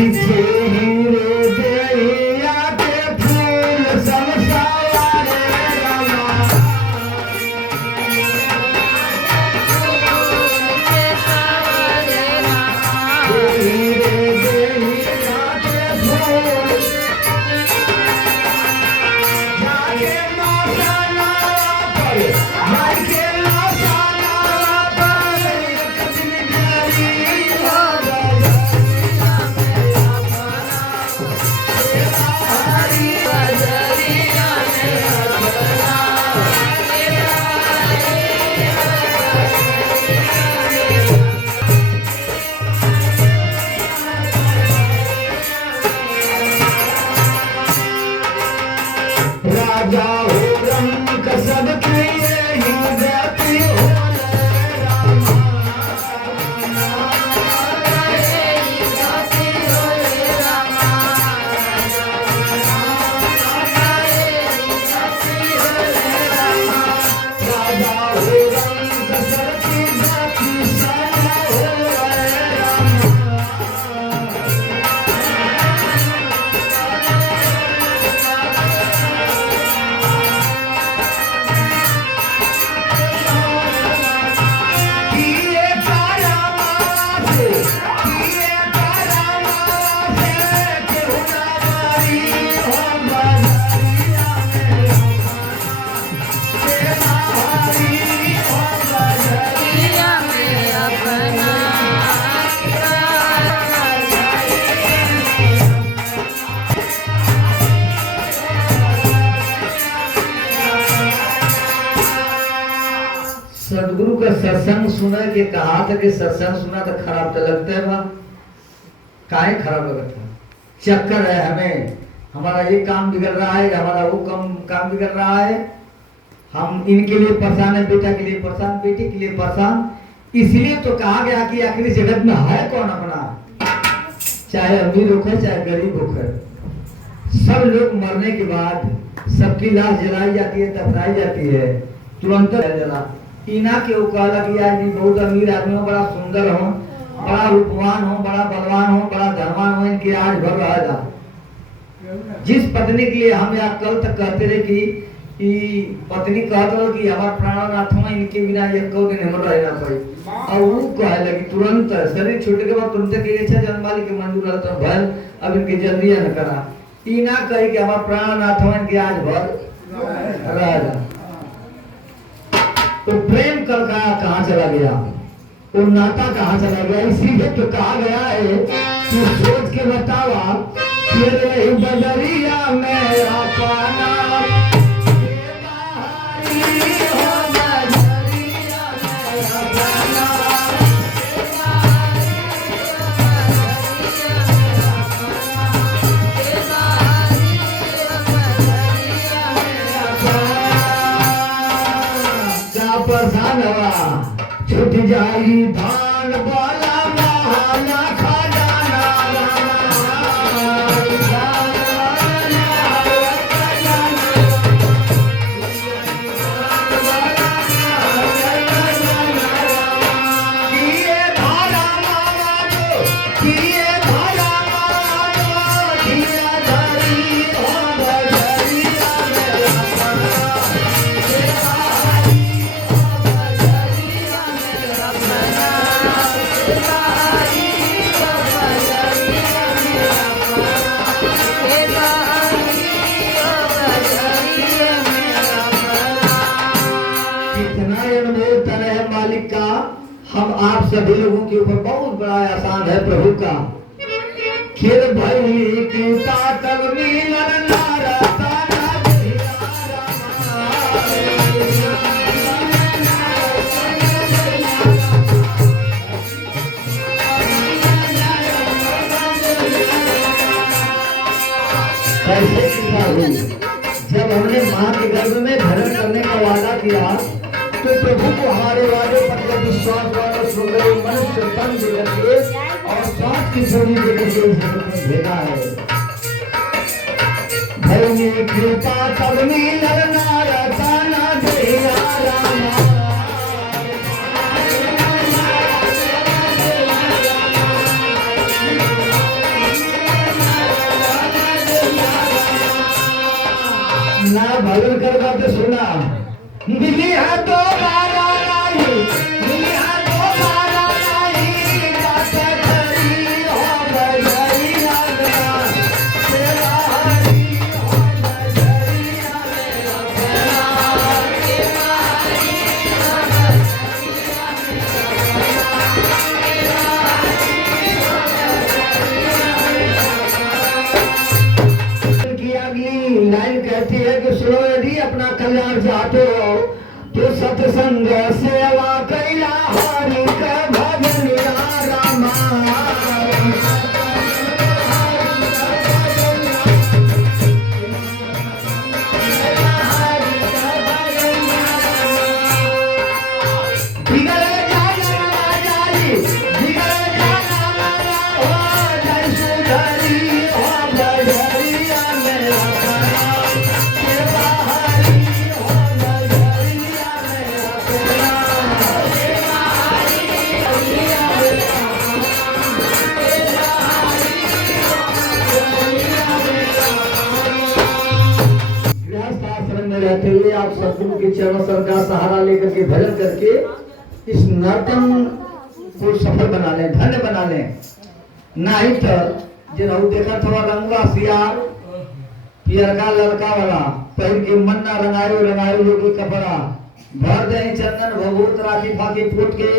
पीछे हीरे देहिया के फूल सब सवारे रामा हीरे देहिया के फूल जाके मौसना पर जाके मौसना पर कदम गली हो राजा हो रंग सब किए ही जाती हो रामा राजा हो रंग सब की जाती सारा हो रामा किए करामात किए करामात क्यों ना मारी हो बजरिया में अपना सदगुरु का सत्संग सुना के कहा था कि सत्संग सुना तो खराब तो लगता है बा काहे खराब लगता है चक्कर है हमें हमारा ये काम बिगड़ रहा है हमारा वो काम बिगड़ रहा है हम इनके लिए परेशान है बेटा के लिए परेशान बेटी के लिए परेशान इसलिए तो कहा गया कि आखिर जगत में है कौन अपना चाहे अमीर होकर चाहे गरीब होकर सब लोग मरने के बाद सबकी लाश जलाई जाती है दफनाई जाती है तुरंत जला इना के वो कहला कि आज भी बहुत अमीर आदमी हो बड़ा सुंदर हो बड़ा रूपवान हो बड़ा बलवान हो बड़ा धनवान हो इनके आज भर रहा था जिस पत्नी के लिए हम यहाँ कल तक कहते रहे कि पत्नी कहते रहो कि हमारे प्राणनाथ हो इनके बिना ये कौ दिन हम रहना पड़े और वो कहे लगी तुरंत शरीर छूटने के बाद तुरंत के इच्छा जन्म वाली के मंजूर रहता भल अब इनके जल्दी न करा इना कहे कि हमारे प्राणनाथ हो इनके आज भर रह जा तो प्रेम कल कहाँ चला गया वो नाता कहाँ चला गया इसीलिए तो कहा गया है कि सोच के बतावा तेरे बदरिया में अपना छुट जाई धान वाला महाना खजाना किए धारा मामा जो किए धारा मामा जो किया धरी हो बजरिया हम आप सभी लोगों के ऊपर बहुत बड़ा एहसान है प्रभु का खेल भई कृपा तब मिलन नारा जब हमने मां के गर्भ में धरण करने का वादा किया तो प्रभु को हमारे वादे पर जब विश्वास वाला सुंदर मनुष्य तन देकर के और सांस की छोड़ी देकर के इस जगत में भेजा है धर्मी कृपा तब मिलन नारा ताना देया रामा सेवा कैला हरि के भजनिया रामा रहते हुए आप सदगुरु के चरण सर का सहारा लेकर के भजन करके इस नर्तन को सफल बना लें, धन्य बना लें। नहीं तो जे रहू देखा थोड़ा रंगवा सियार पियरका लड़का वाला पहन के मन्ना रंगायो लोगी कपड़ा भर दे चंदन भभूत राखी फाकी फूट के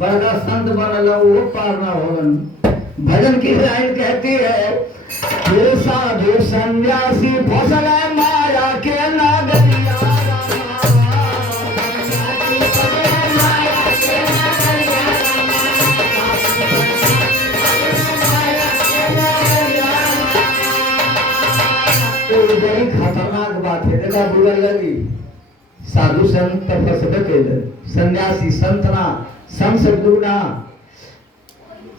बड़का संत बनल वो पार ना होवन। भजन की लाइन कहती है ये साधु सन्यासी फसल माया के नगरिया बड़ी खतरनाक बात है। देखा बुरा लगी साधु संत फसबे केले सन्यासी संतना संत सद्गुरु ना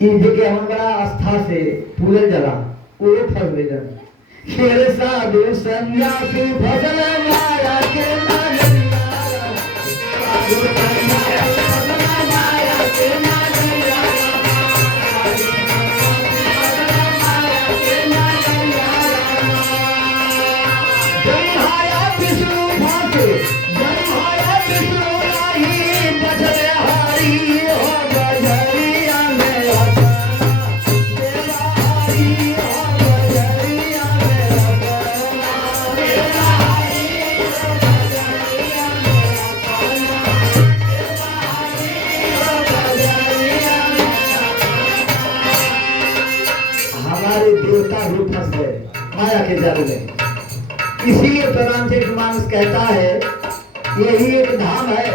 ई देखे हम बड़ा आस्था से पूरे जला वो फस गए खेल साधु सन्यासी फसल माया के नगरिया साधु सन्यासी फसल माया के नगरिया जय हाया विष्णु भाते जय हाया विष्णु नाही बचले हरि हो गजरिया में हमारे देवता भी फंस गए माया के जाल में। इसीलिए तो रामचरितमानस कहता है यही एक धाम है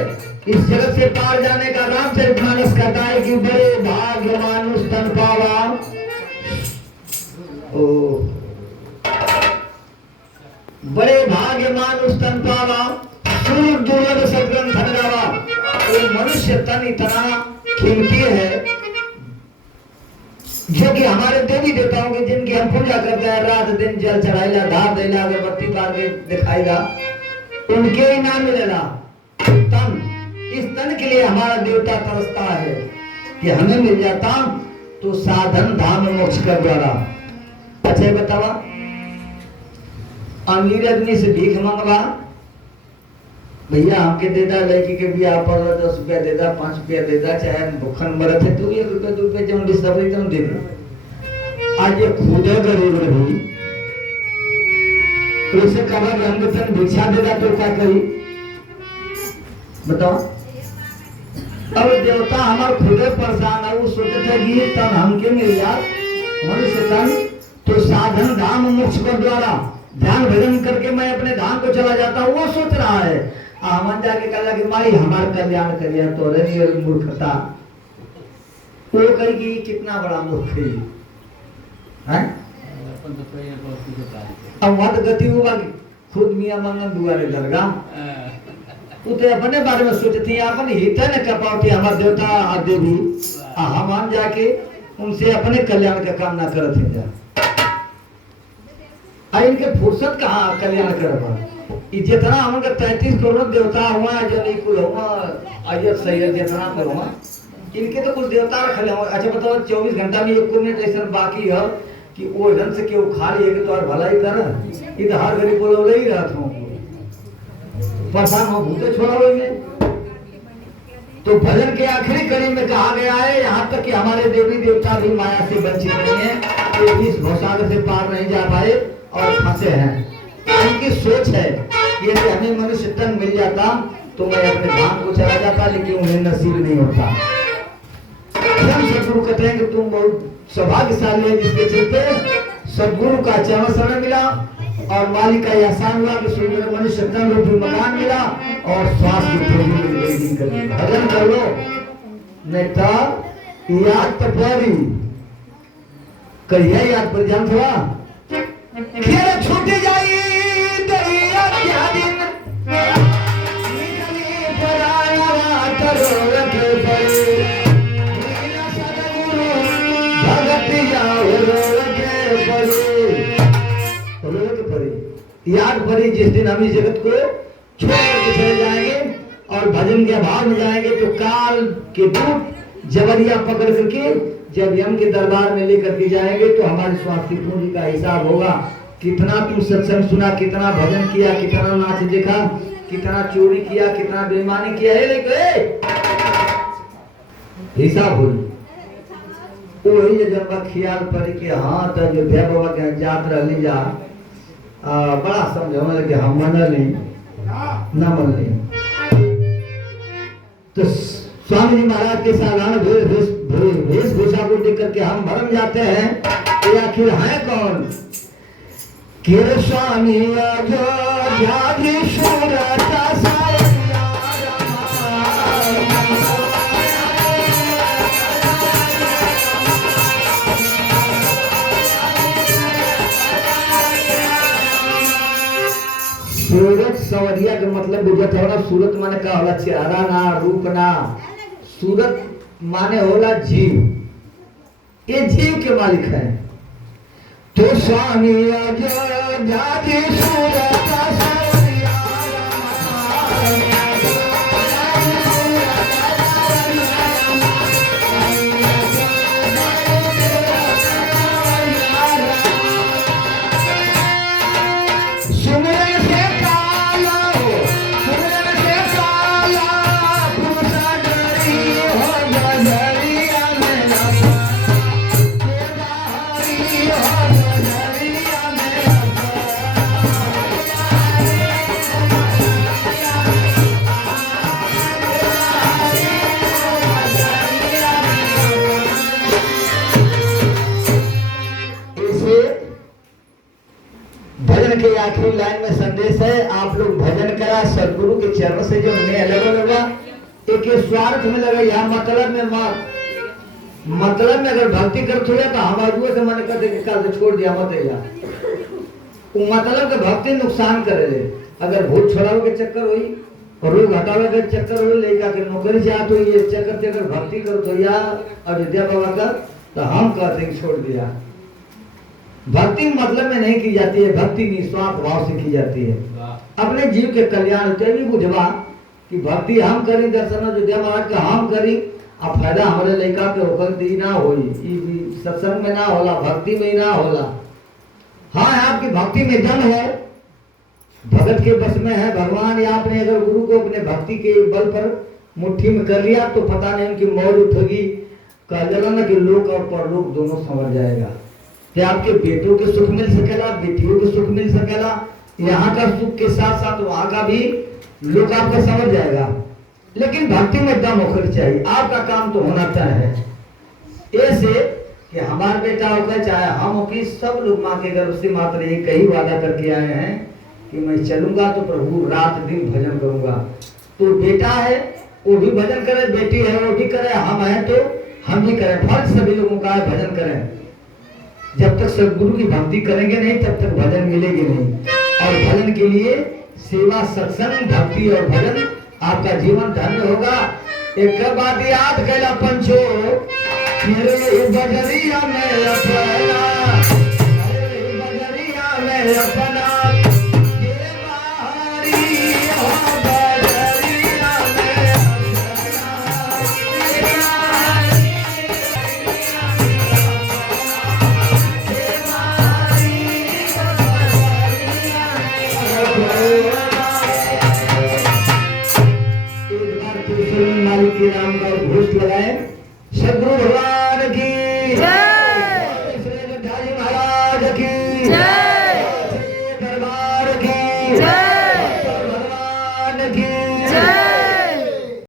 इस जगत से पार जाने का। रामचरितमानस कहता है कि बड़े भाग्य मानुष तन पावा ओ बड़े भाग्य मानुष तन पावा सूर दुर्लभ सदग्रंथ धनगावा। वो मनुष्य तन इतना कीमती है जो कि हमारे देवी देवताओं के जिनकी हम पूजा करते हैं रात दिन जल चढ़ाइला धार देला अगरबत्ती बार के दिखाईला उनके ही नाम मिलेला तन। इस तन के लिए हमारा देवता तरसता है कि हमें मिल जाता तो साधन धाम मोक्ष का द्वारा। अच्छा बतावा अमीर आदमी से भीख मांगवा भैया हमके दे दा लड़की के बियाह पर 10 रुपया दे दा 5 रुपया दे दा चाहे भूखन मरत है तो 1 रुपया 2 रुपया जब बिस्तर तुम दे दो। आज ये खुद गरीब रही तो इसे कबर रंग तन भिक्षा दे दा तो क्या करी बताओ। अब देवता हमार खुदे परेशान है वो सोचते थे कि तन हमके मिल जाए मनुष्य तन तो साधन धाम मोक्ष के द्वारा ध्यान भजन करके मैं अपने धाम को चला जाता हूँ वो सोच रहा है। मन जाके कहला कि माई हमार कल्याण करिया तो रे मूर्खता वो कही कि कितना बड़ा मूर्ख है अब मत गति हुआ खुद मियां मंगन दुआरे दरगाह वो तो अपने बारे में सोचती है अपन हित न कपावती हमारे देवता देवी हम जाके उनसे अपने कल्याण का काम ना करत है जा इनके फुर्सत कहाँ कल्याण करवा जितना हमन का 33 करोड़ देवता हुआ जो नहीं कुल हुआ अय्यत सैयद जितना पर हुआ इनके तो कुछ देवता रखले हुआ। अच्छा बताओ 24 घंटा में 1 मिनट ऐसा बाकी है कि वो ढंग से केहू खा लिए कि तो और भलाई कर इधर हर घड़ी बोलौले ही रहत हूं परेशान हो भूते छोड़ा हुए में। तो भजन के आखिरी कड़ी में कहा गया है यहाँ तक कि हमारे देवी देवता भी माया से वंचित नहीं है तो इस भौसागर से पार नहीं जा पाए और फंसे हैं। उनकी सोच है कि हमें मनुष्य तन मिल जाता तो मैं अपने धाम को चला जाता लेकिन उन्हें नसीब नहीं होता। सदगुरु कहते हैं कि तुम बहुत सौभाग्यशाली है जिसके चलते सदगुरु का चरण शरण मिला और मालिक का एहसान हुआ कि सुंदर मनुष्य तन रूपी मकान मिला और स्वास्थ्य की पूरी मिल गई। भजन कर लो नहीं तो याद तो पड़ी कहिए याद पर जान थोड़ा खेल छूट जाई दरिया क्या दिन निकली पराया करो के पड़े नीला सदगुरु भगत जाओ रो के पड़े याद पड़ी जिस दिन हम इस जगत को छोड़ के चले जाएंगे और भजन के अभाव में जाएंगे तो काल के दूत जबरिया पकड़ करके जब यम के दरबार में लेकर के जाएंगे तो हमारे स्वास्थ्य पूंजी का हिसाब होगा। कितना तुम सत्संग सुना, कितना भजन किया, कितना नाच देखा, कितना चोरी किया, कितना बेईमानी किया है, लेकिन हिसाब होगी। वही जब ख्याल पड़े कि हाँ तो अयोध्या बाबा के जात रही जा बड़ा समझो लगे हम मन नहीं न मन नहीं तो स्वामी जी महाराज के सालाना वेशभूषा को देख करके हम भरम जाते हैं कि आखिर है कौन के स्वामी सूरत सवरिया के मतलब बुझत होला। सूरत माने का होला चेहरा ना रूप ना, सूरत माने होला जीव। ये जीव के मालिक है। तो स्वामी जाति सूरत सवरिया आखिरी लाइन में संदेश है। आप लोग भजन करा सदगुरु के चरणों से जो हमने अलग लगा एक स्वार्थ में लगा यहाँ मतलब में मतलब में अगर भक्ति कर थोड़ा तो हम आदमी से मन करते कि कल छोड़ दिया मत वो मतलब के भक्ति नुकसान करे ले। अगर भूत छोड़ाओ के चक्कर हुई और रोग हटावे के चक्कर हुई लेगा कि नौकरी से तो ये चक्कर से अगर भक्ति करो तो या अयोध्या बाबा का तो हम कहते छोड़ दिया। भक्ति मतलब में नहीं की जाती है, भक्ति निस्वार्थ भाव से की जाती है। अपने जीव के कल्याण होते भी बुझवा कि भक्ति हम करी दर्शन अयोध्या महाराज का हम करी अब फायदा हमारे लड़का के होकर दी ना होई सत्संग में ना होला, भक्ति में ना होला। हाँ आपकी भक्ति में दम है, भगत के बस में है भगवान। या आपने अगर गुरु को अपने भक्ति के बल पर मुट्ठी में कर लिया तो पता नहीं उनकी मौत होगी। कह ना कि लोक और परलोक दोनों संवर जाएगा। कि आपके बेटों के सुख मिल सकेला, बेटियों के सुख मिल सकेला, यहाँ का सुख के साथ साथ वहां का भी लोग आपका समझ जाएगा। लेकिन भक्ति में दम होकर चाहिए। आपका काम तो होना तय है ऐसे कि हमारा बेटा होकर चाहे हम हो कि सब लोग माँ के गर्भ से मात्र एक ही वादा करके आए हैं कि मैं चलूंगा तो प्रभु रात दिन भजन करूंगा। तो बेटा है वो भी भजन करे, बेटी है वो भी करे, हम हैं तो हम भी करें। फर्ज सभी लोगों का है भजन करें। जब तक सदगुरु की भक्ति करेंगे नहीं तब तक भजन मिलेगी नहीं। और भजन के लिए सेवा, सत्संग, भक्ति और भजन आपका जीवन धन्य होगा। एक बात याद कैला पंचो मेरे बजरिया में अपना, बजरिया में अपना नाम का घोष लगाए।